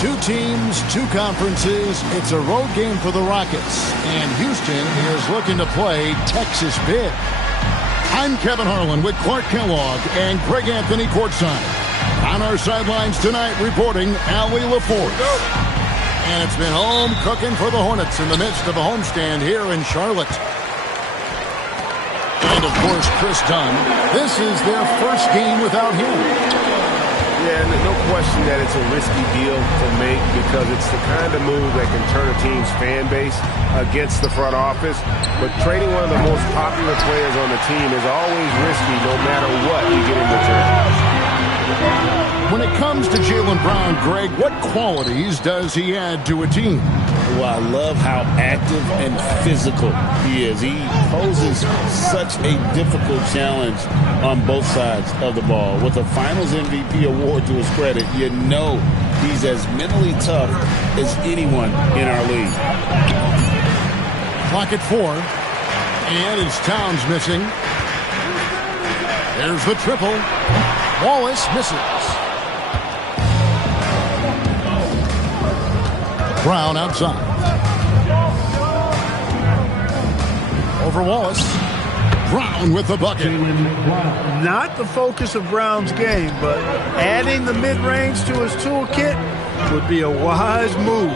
Two teams, two conferences. It's a road game for the Rockets. And Houston is looking to play Texas big. I'm Kevin Harlan with Clark Kellogg and Greg Anthony courtside. On our sidelines tonight reporting Allie LaForce. And it's been home cooking for the Hornets in the midst of a homestand here in Charlotte. And, of course, Chris Dunn. This is their first game without him. Yeah, no question that it's a risky deal to make because it's the kind of move that can turn a team's fan base against the front office. But trading one of the most popular players on the team is always risky no matter what you get in return. When it comes to Jaylen Brown, Greg, what qualities does he add to a team? Well, I love how active and physical he is. He poses such a difficult challenge on both sides of the ball. With a Finals MVP award to his credit, you know he's as mentally tough as anyone in our league. Clock at 4. And it's Towns missing. There's the triple. Wallace misses. Brown outside. Over Wallace. Brown with the bucket. Not the focus of Brown's game, but adding the mid-range to his toolkit would be a wise move.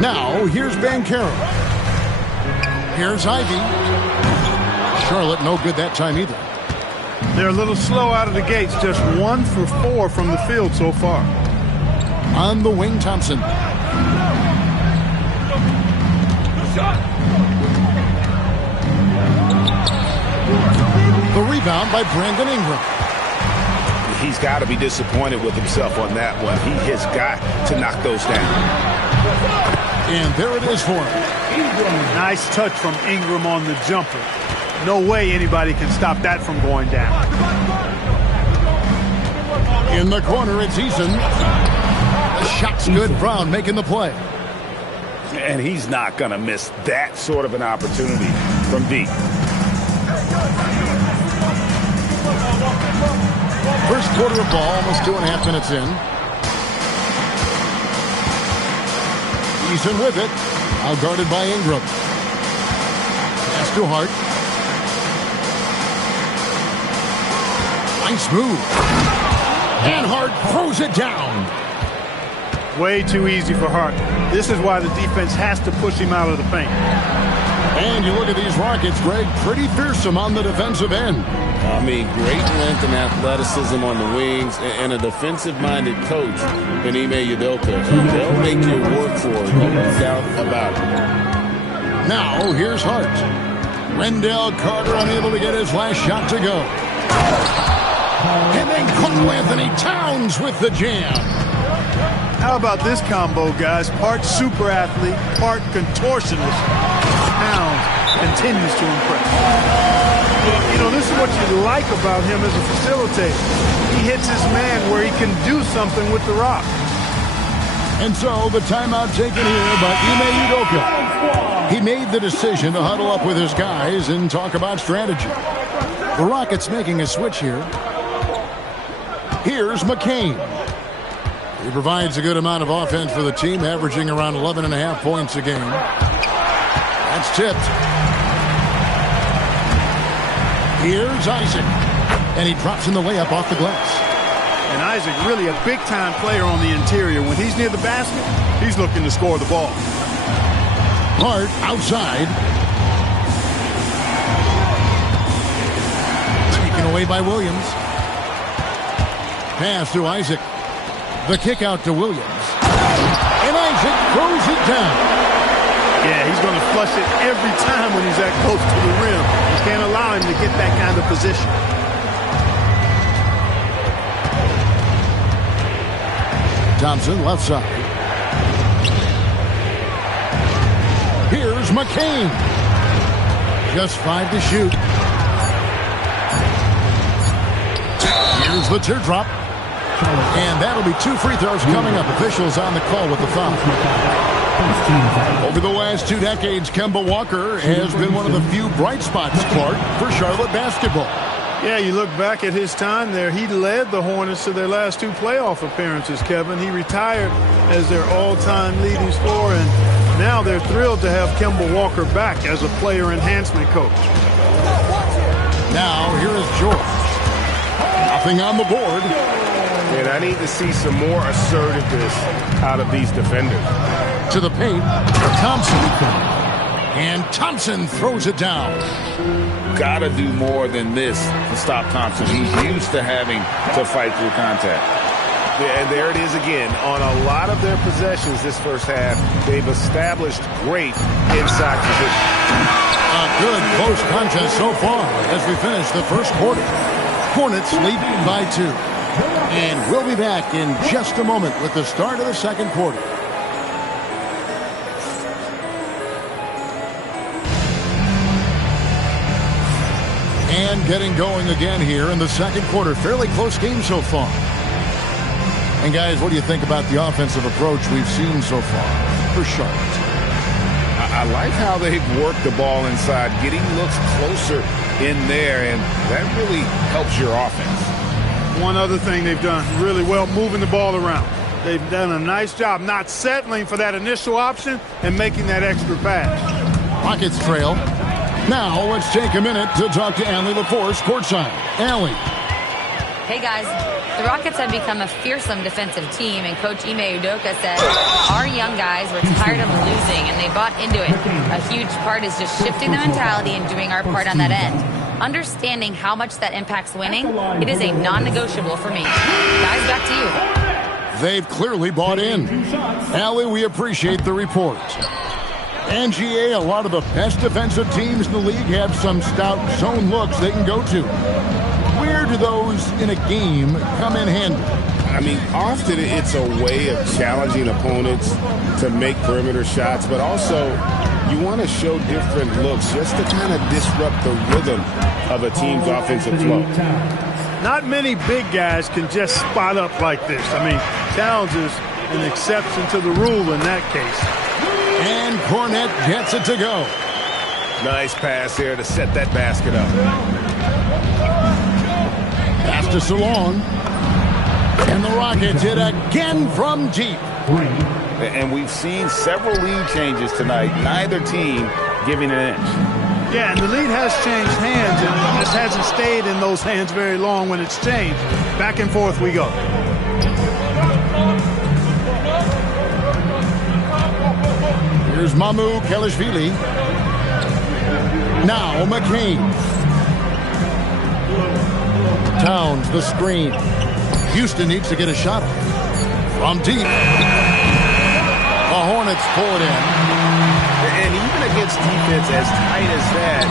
Now, here's Banchero. Here's Ivy. Charlotte no good that time either. They're a little slow out of the gates, just 1 for 4 from the field so far. On the wing, Thompson. The rebound by Brandon Ingram. He's got to be disappointed with himself on that one. He has got to knock those down. And there it is for him. Nice touch from Ingram on the jumper. No way anybody can stop that from going down. In the corner, it's Eason. The shot's good. Brown making the play. And he's not going to miss that sort of an opportunity from deep. First quarter of ball, almost 2.5 minutes in. Eason with it. Out guarded by Ingram. Pass to Hart. Nice move. And Hart throws it down. Way too easy for Hart. This is why the defense has to push him out of the paint. And you look at these Rockets, Greg, pretty fearsome on the defensive end. I mean, great length and athleticism on the wings, and a defensive-minded coach in Ime Udoka. They'll make you work for it, no doubt about it. Now, here's Hart. Wendell Carter unable to get his last shot to go. And then Carl Anthony Towns with the jam. How about this combo, guys? Part super athlete, part contortionist. Towns continues to impress. You know, this is what you like about him as a facilitator. He hits his man where he can do something with the rock. And so the timeout taken here by Ime Udoka. He made the decision to huddle up with his guys and talk about strategy. The Rockets making a switch here. Here's McCain. He provides a good amount of offense for the team, averaging around 11.5 points a game. That's tipped. Here's Isaac. And he drops in the layup off the glass. And Isaac really a big-time player on the interior. When he's near the basket, he's looking to score the ball. Hart outside. Taken away by Williams. Pass to Isaac. The kick out to Williams. And Isaac throws it down. Yeah, he's going to flush it every time when he's that close to the rim. You can't allow him to get that kind of position. Thompson left side. Here's McCain. Just 5 to shoot. Here's the teardrop. And that'll be 2 free throws coming up. Officials on the call with the foul. Over the last 2 decades, Kemba Walker has been one of the few bright spots, Clark, for Charlotte basketball. Yeah, you look back at his time there, he led the Hornets to their last 2 playoff appearances, Kevin. He retired as their all-time leading scorer, and now they're thrilled to have Kemba Walker back as a player enhancement coach. Now, here is George. Nothing on the board. And I need to see some more assertiveness out of these defenders. To the paint, Thompson. And Thompson throws it down. Got to do more than this to stop Thompson. He's used to having to fight through contact. And there it is again. On a lot of their possessions this first half, they've established great inside position. A good close contest so far as we finish the first quarter. Hornets lead by 2. And we'll be back in just a moment with the start of the second quarter. And getting going again here in the second quarter. Fairly close game so far. And guys, what do you think about the offensive approach we've seen so far for Charlotte? I like how they've worked the ball inside, getting looks closer in there, and that really helps your offense. One other thing they've done really well, moving the ball around. They've done a nice job not settling for that initial option and making that extra pass. Rockets trail. Now let's take a minute to talk to Allie LaForce courtside. Allie. Hey guys, the Rockets have become a fearsome defensive team, and Coach Ime Udoka said our young guys were tired of losing and they bought into it. A huge part is just shifting the mentality and doing our part on that end. Understanding how much that impacts winning, it is a non-negotiable for me. Guys, back to you. They've clearly bought in. Allie, we appreciate the report. And GA, a lot of the best defensive teams in the league have some stout zone looks they can go to. Where do those in a game come in handy? I mean, often it's a way of challenging opponents to make perimeter shots, but also you want to show different looks just to kind of disrupt the rhythm of a team's offensive flow. Not many big guys can just spot up like this. I mean, Towns is an exception to the rule in that case. And Cornette gets it to go. Nice pass there to set that basket up. Pass to Salon. And the Rockets hit again from deep. And we've seen several lead changes tonight. Neither team giving an inch. Yeah, and the lead has changed hands, and it just hasn't stayed in those hands very long when it's changed. Back and forth we go. Here's Mamu Kelishvili. Now McCain. Towns, the screen. Houston needs to get a shot from deep. The Hornets pull it in. And even against defense as tight as that,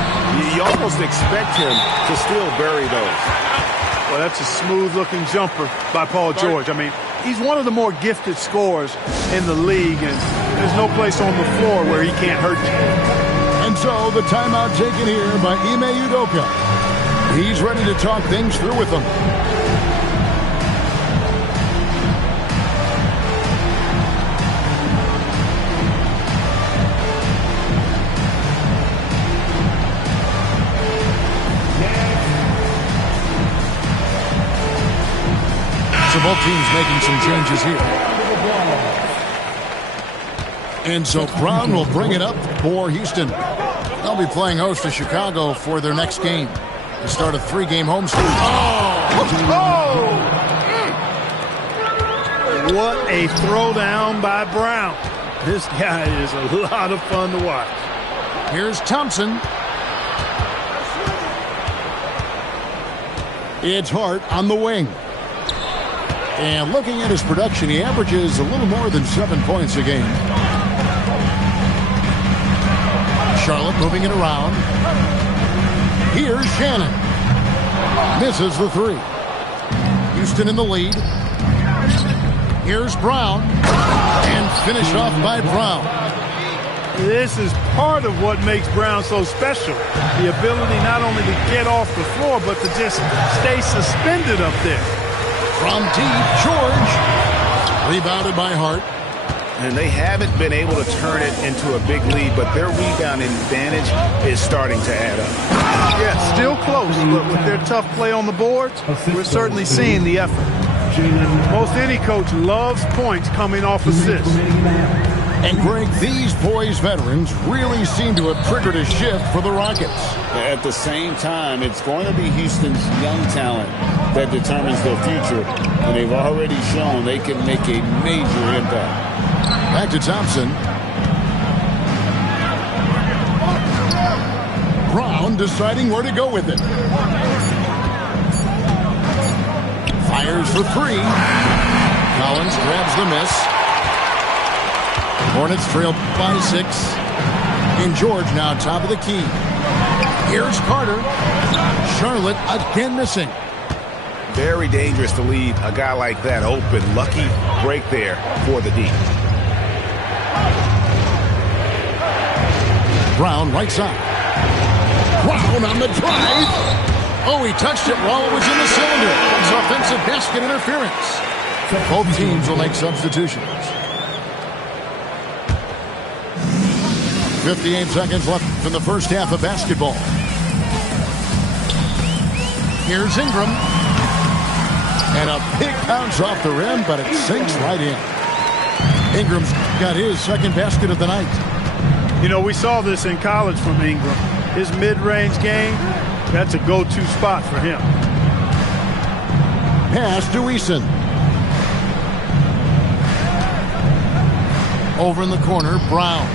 you almost expect him to still bury those. Well, that's a smooth-looking jumper by Paul George. I mean, he's one of the more gifted scorers in the league, and there's no place on the floor where he can't hurt you. And so the timeout taken here by Ime Udoka. He's ready to talk things through with them. So both teams making some changes here. And so Brown will bring it up for Houston. They'll be playing host to Chicago for their next game. The start of 3-game homestand. Oh! What a throwdown by Brown. This guy is a lot of fun to watch. Here's Thompson. It's Hart on the wing. And looking at his production, he averages a little more than 7 points a game. Charlotte moving it around. Here's Shannon. Misses the 3. Houston in the lead. Here's Brown. And finished off by Brown. This is part of what makes Brown so special. The ability not only to get off the floor, but to just stay suspended up there. From deep, George. Rebounded by Hart. and they haven't been able to turn it into a big lead, but their rebounding advantage is starting to add up. Yeah, still close, but with their tough play on the boards, we're certainly seeing the effort. Most any coach loves points coming off assists. And, Greg, these boys veterans really seem to have triggered a shift for the Rockets. At the same time, it's going to be Houston's young talent that determines their future, and they've already shown they can make a major impact. Back to Thompson. Brown deciding where to go with it. Fires for three. Collins grabs the miss. Hornets trail by 6. And George now top of the key. Here's Carter. Charlotte again missing. Very dangerous to leave a guy like that open. Lucky break there for the D. Brown right side. Brown on the drive. Oh, he touched it while it was in the cylinder. It's offensive basket interference. Both teams will make substitutions. 58 seconds left in the first half of basketball. Here's Ingram. And a big bounce off the rim, but it sinks right in. Ingram's got his second basket of the night. You know, we saw this in college from Ingram. His mid-range game, that's a go-to spot for him. Pass to Eason. Over in the corner, Brown.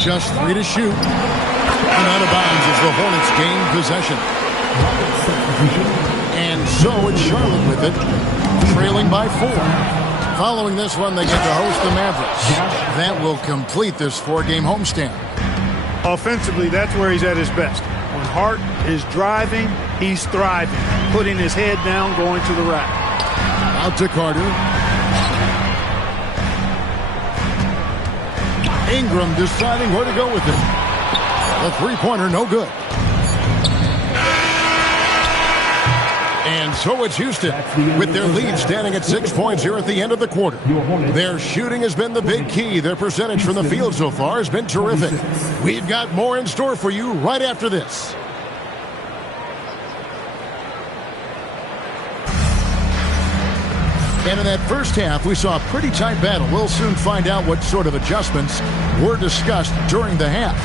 Just 3 to shoot. And out of bounds as the Hornets gain possession. And so it's Charlotte with it, trailing by 4. Following this one, they get to host the Mavericks. That will complete this 4-game homestand. Offensively, that's where he's at his best. When Hart is driving, he's thriving. Putting his head down, going to the rack. Out to Carter. Ingram deciding where to go with it. The three-pointer, no good. And so it's Houston with their lead standing at 6 points here at the end of the quarter. Their shooting has been the big key. Their percentage from the field so far has been terrific. We've got more in store for you right after this. And in that first half, we saw a pretty tight battle. We'll soon find out what sort of adjustments were discussed during the half.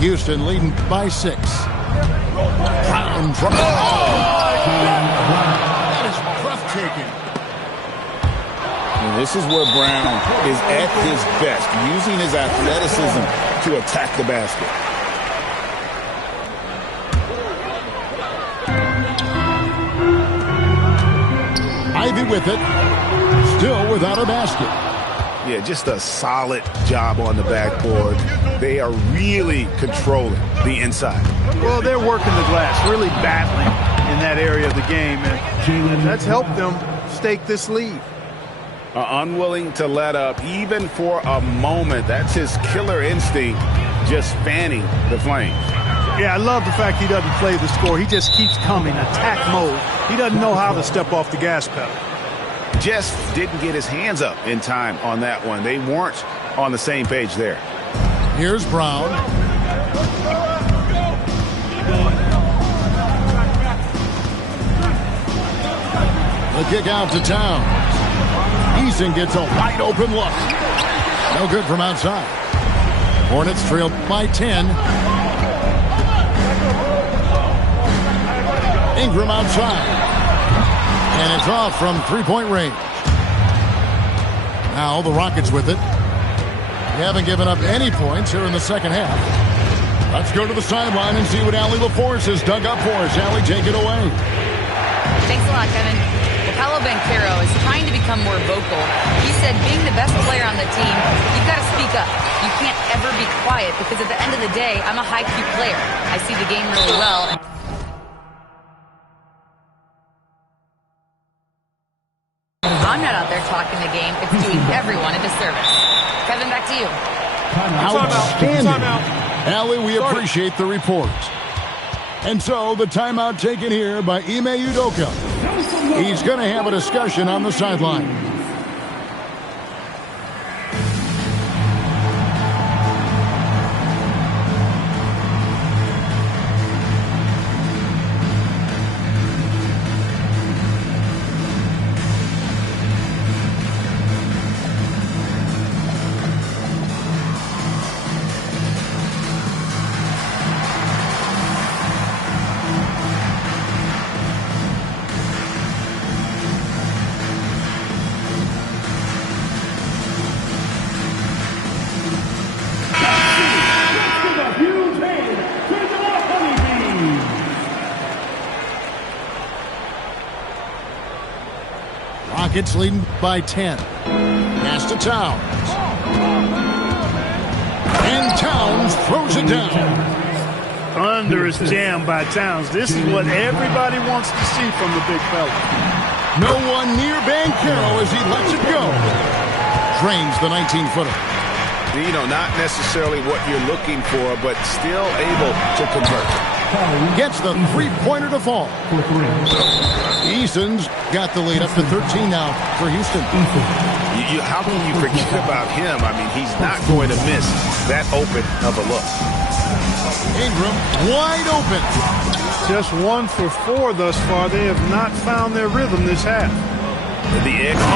Houston leading by 6. Brown from that is breathtaking. And this is where Brown is at his best, using his athleticism to attack the basket. Ivy with it, still without a basket. Yeah, just a solid job on the backboard. They are really controlling the inside. Well, they're working the glass, really battling in that area of the game, and that's helped them stake this lead. Unwilling to let up even for a moment. That's his killer instinct, just fanning the flames. Yeah, I love the fact he doesn't play the score. He just keeps coming, attack mode. He doesn't know how to step off the gas pedal. Just didn't get his hands up in time on that one. They weren't on the same page there. Here's Brown. The kick out to Towns. Eason gets a wide open look. No good from outside. Hornets trailed by 10. Ingram outside. And it's off from three-point range. Now the Rockets with it. They haven't given up any points here in the second half. Let's go to the sideline and see what Allie LaForce has dug up for us. Allie, take it away. Thanks a lot, Kevin. Paolo Banchero is trying to become more vocal. He said being the best player on the team, you've got to speak up. You can't ever be quiet because at the end of the day, I'm a high-Q player. I see the game really well. I'm not out there talking the game. It's doing everyone a disservice. Kevin, back to you. Outstanding. Allie, we appreciate the report. And so the timeout taken here by Ime Udoka. He's going to have a discussion on the sideline. Rockets leading by 10. Pass to Towns. And Towns throws it down. Under is jammed by Towns. This is what everybody wants to see from the big fella. No one near Banchero as he lets it go. Drains the 19-footer. You know, not necessarily what you're looking for, but still able to convert. Gets the three-pointer to fall. Eason's got the lead up to 13 now for Houston. How can you forget about him? I mean, he's not going to miss that open of a look. Ingram wide open. Just 1 for 4 thus far. They have not found their rhythm this half. The exit.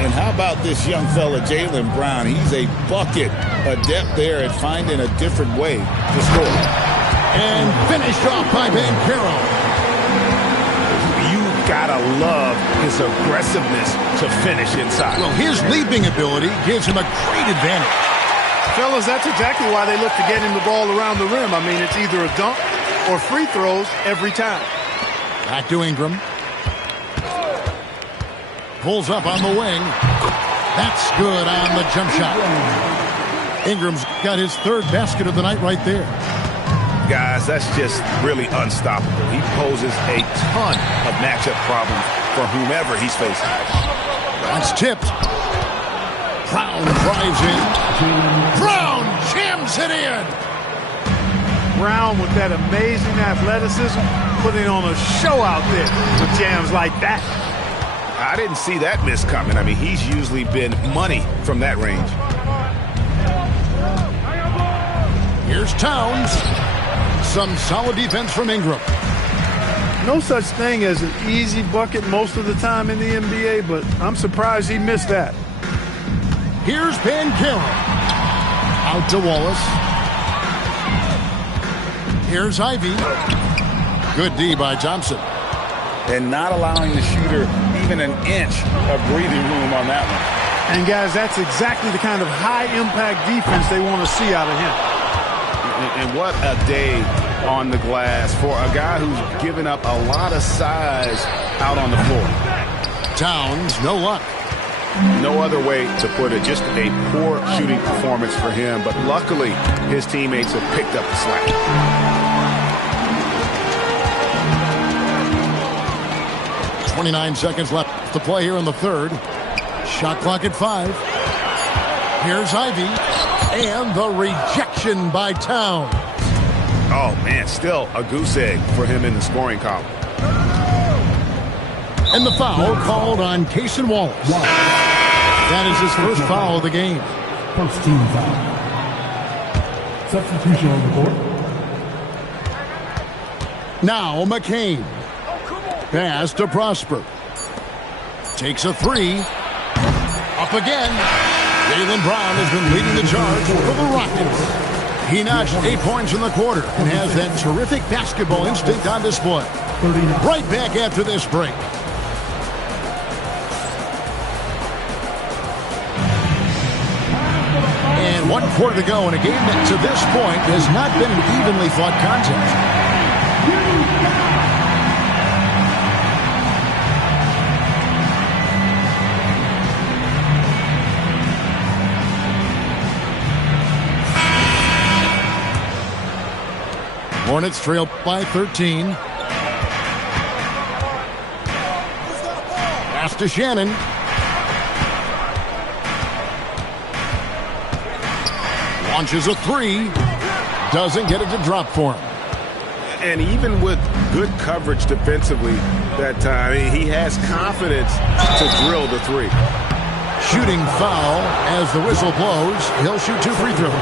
And how about this young fella, Jaylen Brown? He's a bucket adept there at finding a different way to score. And finished off by Banchero. You gotta love his aggressiveness to finish inside. Well, his leaping ability gives him a great advantage. Fellas, that's exactly why they look to get him the ball around the rim. I mean, it's either a dunk or free throws every time. Back to Ingram. Pulls up on the wing. That's good on the jump shot. Ingram's got his third basket of the night right there. Guys, that's just really unstoppable. He poses a ton of matchup problems for whomever he's facing. That's tipped. Brown drives in. Brown jams it in. Brown with that amazing athleticism, putting on a show out there with jams like that. I didn't see that miss coming. I mean, he's usually been money from that range. Here's Towns. Some solid defense from Ingram. No such thing as an easy bucket most of the time in the NBA, but I'm surprised he missed that. Here's Banchero. Out to Wallace. Here's Ivy. Good D by Thompson. And not allowing the shooter even an inch of breathing room on that one. And, guys, that's exactly the kind of high-impact defense they want to see out of him. And what a day on the glass for a guy who's given up a lot of size out on the floor. Towns, no luck. No other way to put it. Just a poor shooting performance for him. But luckily, his teammates have picked up the slack. 29 seconds left to play here in the third. Shot clock at 5. Here's Ivy. And the rejection by Towns. Oh, man, still a goose egg for him in the scoring column. And the foul called on Cason Wallace. That is his first foul of the game. First team foul. Substitution on the court. Now McCain. Pass to Prosper. Takes a 3. Up again. Jaylen Brown has been leading the charge for the Rockets. He notched 8 points in the quarter and has that terrific basketball instinct on display. Right back after this break. And 1 quarter to go in a game that to this point has not been an evenly fought contest. Hornets trail by 13. Pass to Shannon. Launches a three. Doesn't get it to drop for him. And even with good coverage defensively that time, he has confidence to drill the three. Shooting foul as the whistle blows. He'll shoot 2 free throws.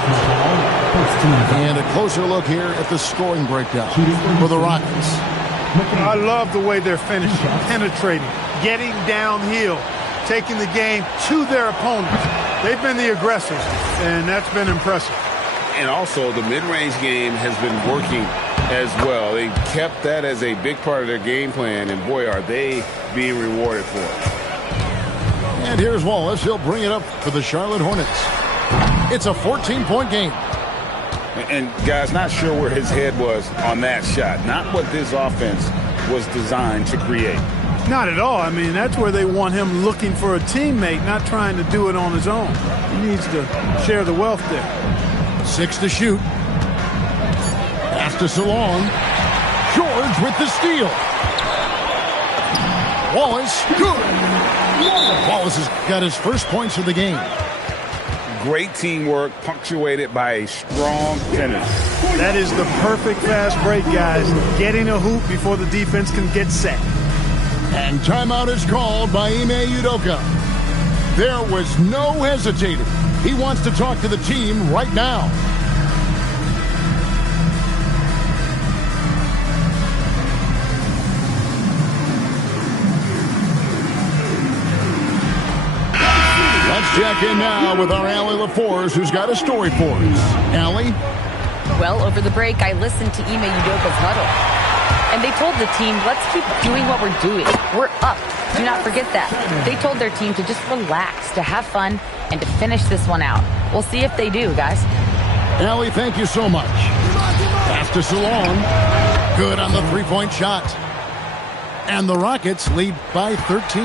And a closer look here at the scoring breakdown for the Rockets. I love the way they're finishing, penetrating, getting downhill, taking the game to their opponents. They've been the aggressors, and that's been impressive. And also, the mid-range game has been working as well. They kept that as a big part of their game plan, and boy, are they being rewarded for it. And here's Wallace. He'll bring it up for the Charlotte Hornets. It's a 14-point game. And, guys, not sure where his head was on that shot. Not what this offense was designed to create. Not at all. I mean, that's where they want him looking for a teammate, not trying to do it on his own. He needs to share the wealth there. 6 to shoot. Pass to Salon. George with the steal. Wallace, good. Wallace has got his first points of the game. Great teamwork, punctuated by a strong finish. That is the perfect fast break, guys. Getting a hoop before the defense can get set. And timeout is called by Ime Udoka. There was no hesitating. He wants to talk to the team right now. Check in now with our Allie LaForce, who's got a story for us. Allie? Well, over the break, I listened to Ime Udoka's huddle. And they told the team, let's keep doing what we're doing. We're up. Do not forget that. They told their team to just relax, to have fun, and to finish this one out. We'll see if they do, guys. Allie, thank you so much. Pass to Salon. Good on the three-point shot. And the Rockets lead by 13.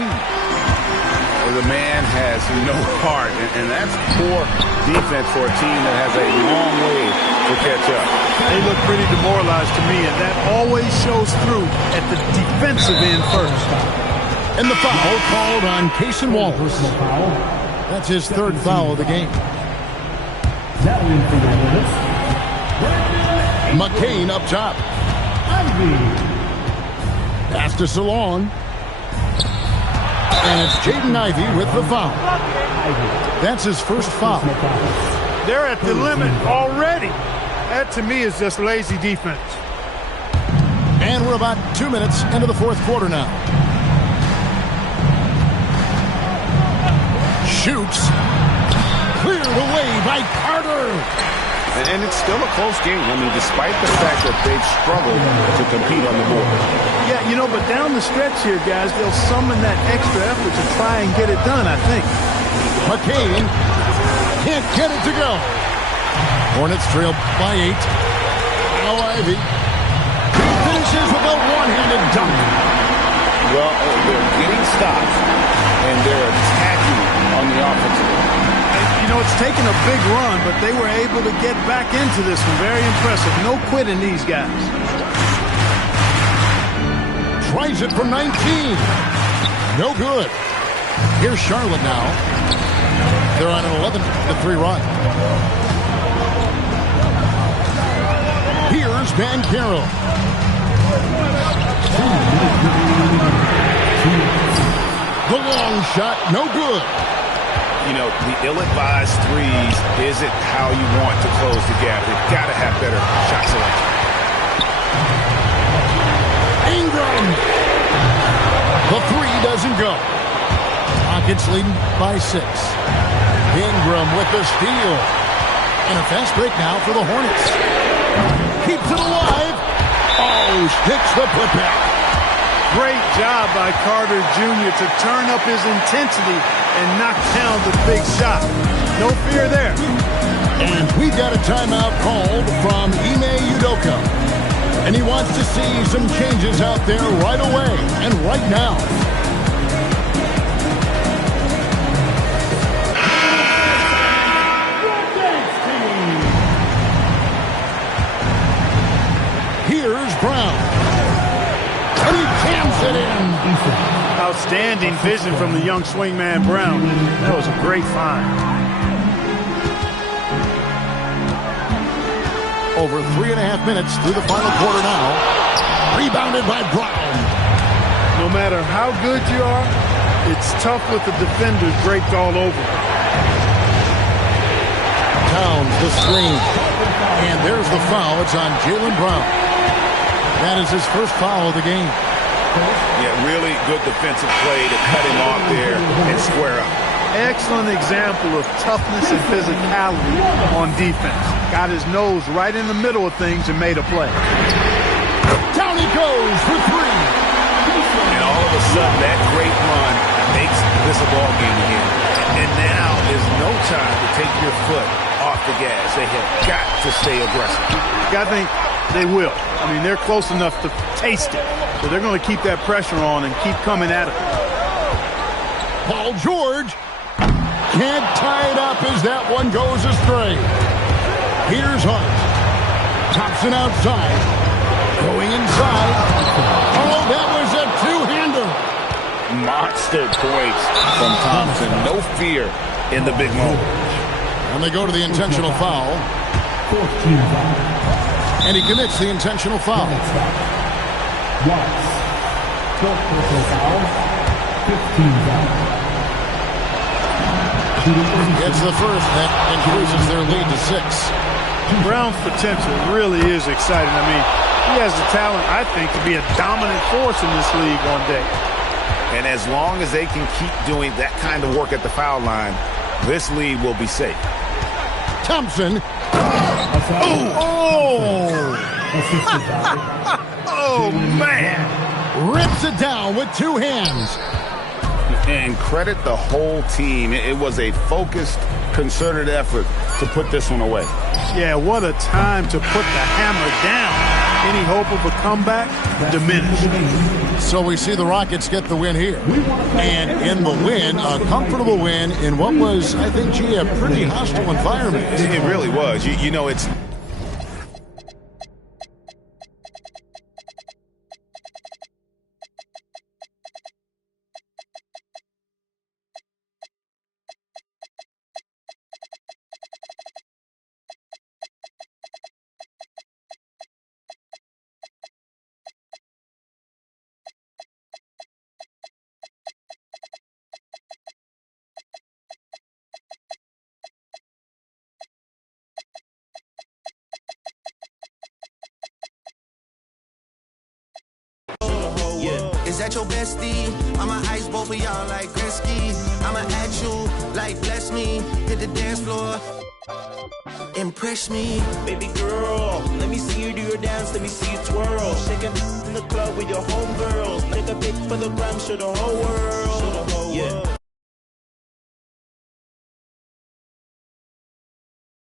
The man has no heart, and that's poor defense for a team that has a long way to catch up. They look pretty demoralized to me, and that always shows through at the defensive end first. And the foul called on Cason Wallace. That's his third foul of the game. McCain up top. Pass to Salon. And it's Jaden Ivey with the foul. That's his first foul. They're at the limit already. That, to me, is just lazy defense. And we're about 2 minutes into the fourth quarter now. Shoots. Cleared away by Carter. And it's still a close game. I mean, despite the fact that they've struggled to compete on the board. Yeah, you know, but down the stretch here, guys, they'll summon that extra effort to try and get it done, I think. McCain can't get it to go. Hornets trail by 8. Now Ivey. He finishes with a one-handed dunk. Well, they're getting stops, and they're attacking on the offensive end. You know, it's taken a big run, but they were able to get back into this one. Very impressive. No quitting these guys. Tries it from 19. No good. Here's Charlotte now. They're on an 11-3 run. Here's Banchero. The long shot, no good. You know, the ill-advised threes isn't how you want to close the gap. You've got to have better shot selection. Ingram. The three doesn't go. Rockets leading by 6. Ingram with the steal. And a fast break now for the Hornets. Keeps it alive. Oh, sticks the putback. Great job by Carter Jr. to turn up his intensity and knock down the big shot. No fear there. And we got a timeout called from Ime Udoka. And he wants to see some changes out there right away and right now. Here's Brown. And he jams it in. Outstanding vision from the young swingman Brown. That was a great find. Over 3.5 minutes through the final quarter now. Rebounded by Brown. No matter how good you are, it's tough with the defenders draped all over. Towns the screen. And there's the foul. It's on Jaylen Brown. That is his first foul of the game. Yeah, really good defensive play to cut him off there and square up. Excellent example of toughness and physicality on defense. Got his nose right in the middle of things and made a play. Down he goes for three. And all of a sudden, that great run makes this a ball game again. And now is no time to take your foot off the gas. They have got to stay aggressive. I think they will. I mean, they're close enough to taste it. So they're going to keep that pressure on and keep coming at it. Paul George can't tie it up as that one goes astray. Here's Hart. Thompson outside. Going inside. Oh, that was a two-hander. Monster points from Thompson. No fear in the big moment. And they go to the intentional foul. 14 foul. And he commits the intentional foul. Watts. 12 personal fouls. 15 fouls. It's the first that increases their lead to 6. Brown's potential really is exciting. I mean, he has the talent, I think, to be a dominant force in this league one day. And as long as they can keep doing that kind of work at the foul line, this lead will be safe. Thompson. Oh, man. Rips it down with two hands. And credit the whole team. It was a focused, concerted effort to put this one away. Yeah, what a time to put the hammer down. Any hope of a comeback diminished. So we see the Rockets get the win here. And in the win, a comfortable win in what was, I think, a pretty hostile environment. It really was. You know, it's... Is that your bestie? I'ma ice both of y'all like Gretzky. I'ma at you like bless me. Hit the dance floor. Impress me. Baby girl, let me see you do your dance. Let me see you twirl. Shake it in the club with your homegirls. Take a pic for the gram, show the whole world. Yeah.